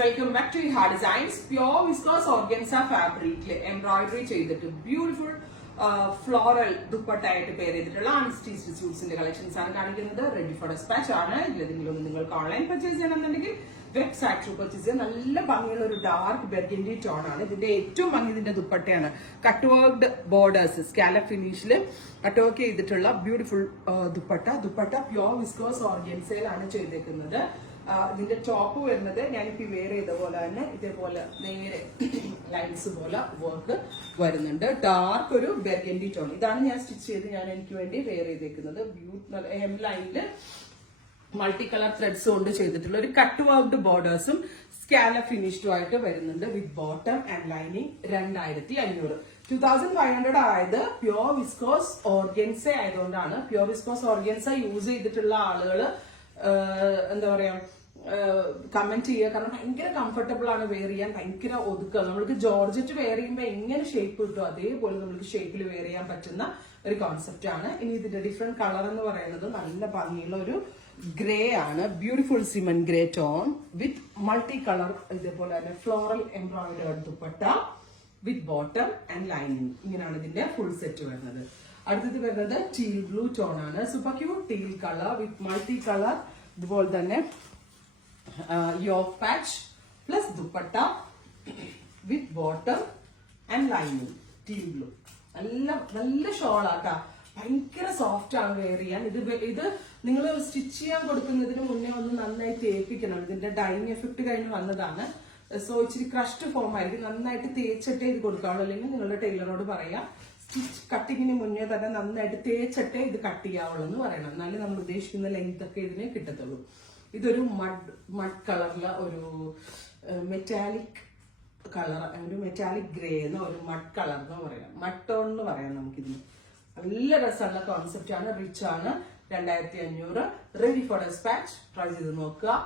Welcome back to ഹാ designs. Pure viscous organza ഫാബ്രിക്കിൽ embroidery ചെയ്തിട്ട് ബ്യൂട്ടിഫുൾ ഫ്ലോറൽ ദുപ്പട്ടായിട്ട് പേര് ചെയ്തിട്ടുള്ള അൺസ്റ്റിച്ച്ഡ് സ്യൂട്ട്സിന്റെ കളക്ഷൻസ് ആണ് കാണിക്കുന്നത്. റെഡി ഫോർ ഡെസ്പാച്ച് ആണ്. ഇതിലെന്തെങ്കിലും നിങ്ങൾക്ക് ഓൺലൈൻ പർച്ചേസ് ചെയ്യണമെന്നുണ്ടെങ്കിൽ വെബ്സൈറ്റ് ത്രൂ പർച്ചേസ് ചെയ്യാൻ. നല്ല ഭംഗിയുള്ള ഒരു ഡാർക്ക് ബെർഗൻഡി ടോൺ ആണ്. ഇതിന്റെ ഏറ്റവും ഭംഗി ഇതിന്റെ ദുപ്പട്ടയാണ്. കട്ട് വർക്ക്ഡ് ബോർഡേഴ്സ് സ്കാലപ്പ് ഫിനിഷിൽ കട്ട് വർക്ക് ചെയ്തിട്ടുള്ള ബ്യൂട്ടിഫുൾ ദുപ്പട്ട പ്യോർ വിസ്കോസ് ഓർഗൻസയിലാണ് ചെയ്തേക്കുന്നത്. ഇതിന്റെ ടോപ്പ് വരുന്നത് ഞാനിപ്പോ വെയർ ചെയ്ത പോലെ തന്നെ ഇതേപോലെ നേരെ ലൈൻസ് പോലെ വർക്ക് വരുന്നുണ്ട്. ഡാർക്ക് ഒരു ബെർഗൻഡി ടോൺ. ഇതാണ് ഞാൻ സ്റ്റിച്ച് ചെയ്ത് എനിക്ക് വേണ്ടി വെയർ ചെയ്തേക്കുന്നത്. ഹെം ലൈനില് മൾട്ടി കളർ ത്രെഡ്സ് കൊണ്ട് ചെയ്തിട്ടുള്ള ഒരു കട്ട് വർക്ക്ഡ് ബോർഡേഴ്സും സ്കാലപ്പ് ഫിനിഷ്ഡും ആയിട്ട് വരുന്നുണ്ട്. വിത്ത് ബോട്ടം ആൻഡ് ലൈനിങ് 2500. 2500 ആയത് പ്യോർ വിസ്കോസ് ഓർഗൻസ ആയതുകൊണ്ടാണ്. പ്യോർ വിസ്കോസ് ഓർഗൻസ യൂസ് ചെയ്തിട്ടുള്ള ആളുകൾ എന്താ പറയാ കമന്റ് ചെയ്യുക. കാരണം ഭയങ്കര കംഫർട്ടബിൾ ആണ് വെയർ ചെയ്യാൻ, ഭയങ്കര ഒതുക്കുക. നമ്മൾക്ക് ജോർജറ്റ് വെയർ ചെയ്യുമ്പോൾ എങ്ങനെ ഷേപ്പ് കിട്ടും അതേപോലെ നമുക്ക് ഷേപ്പിൽ വെയർ ചെയ്യാൻ പറ്റുന്ന ഒരു കോൺസെപ്റ്റ് ആണ്. ഇനി ഇതിന്റെ ഡിഫറെന്റ് കളർ എന്ന് പറയുന്നത് നല്ല ഭംഗിയുള്ള ഒരു ഗ്രേ ആണ്. Beautiful cement grey tone with multi colour ഇതേപോലെ തന്നെ floral embroidered dupatta with bottom and lining. ഇങ്ങനെയാണ് ഇതിന്റെ ഫുൾ സെറ്റ് വരുന്നത്. അടുത്തത് വരുന്നത് ടീൽ ബ്ലൂ ടോൺ ആണ്. Super cute teal colour with multi colour ഇതുപോലെ തന്നെ yoke patch plus dupatta with bottom and lining. Teal blue നല്ല ഷോളാട്ടാ. ഭയങ്കര സോഫ്റ്റ് ആണ് വെയർ ചെയ്യാൻ. ഇത് നിങ്ങൾ സ്റ്റിച്ച് ചെയ്യാൻ കൊടുക്കുന്നതിന് മുന്നേ ഒന്ന് നന്നായി തേപ്പിക്കണം. ഇതിന്റെ ഡൈയിങ് എഫക്ട് കഴിഞ്ഞ് വന്നതാണ്. സോ ഇച്ചിരി ക്രഷ്ഡ് ഫോം ആയിരിക്കും. നന്നായിട്ട് തേച്ചിട്ടേ ഇത് കൊടുക്കാവുള്ളൂ. അല്ലെങ്കിൽ നിങ്ങളുടെ ടൈലറോട് പറയാം സ്റ്റിച്ച് കട്ടിങ്ങിന് മുന്നേ തന്നെ നന്നായിട്ട് തേച്ചിട്ടേ ഇത് കട്ട് ചെയ്യാവുള്ളൂ എന്ന് പറയണം. എന്നാലും നമ്മൾ ഉദ്ദേശിക്കുന്ന ലെങ്ത് ഒക്കെ ഇതിന് കിട്ടത്തുള്ളൂ. ഇതൊരു മഡ് കളറിലെ ഒരു മെറ്റാലിക് കളർ, ഒരു മെറ്റാലിക് ഗ്രേ എന്നോ ഒരു മഡ് കളർ എന്നോ പറയാം, മഡ് ടോൺ എന്ന് പറയാം നമുക്കിതിന്. നല്ല രസമുള്ള കോൺസെപ്റ്റ് ആണ്. റിച്ച് ആണ്. 2500. Ready for dispatch. ട്രൈ ചെയ്ത് നോക്കുക.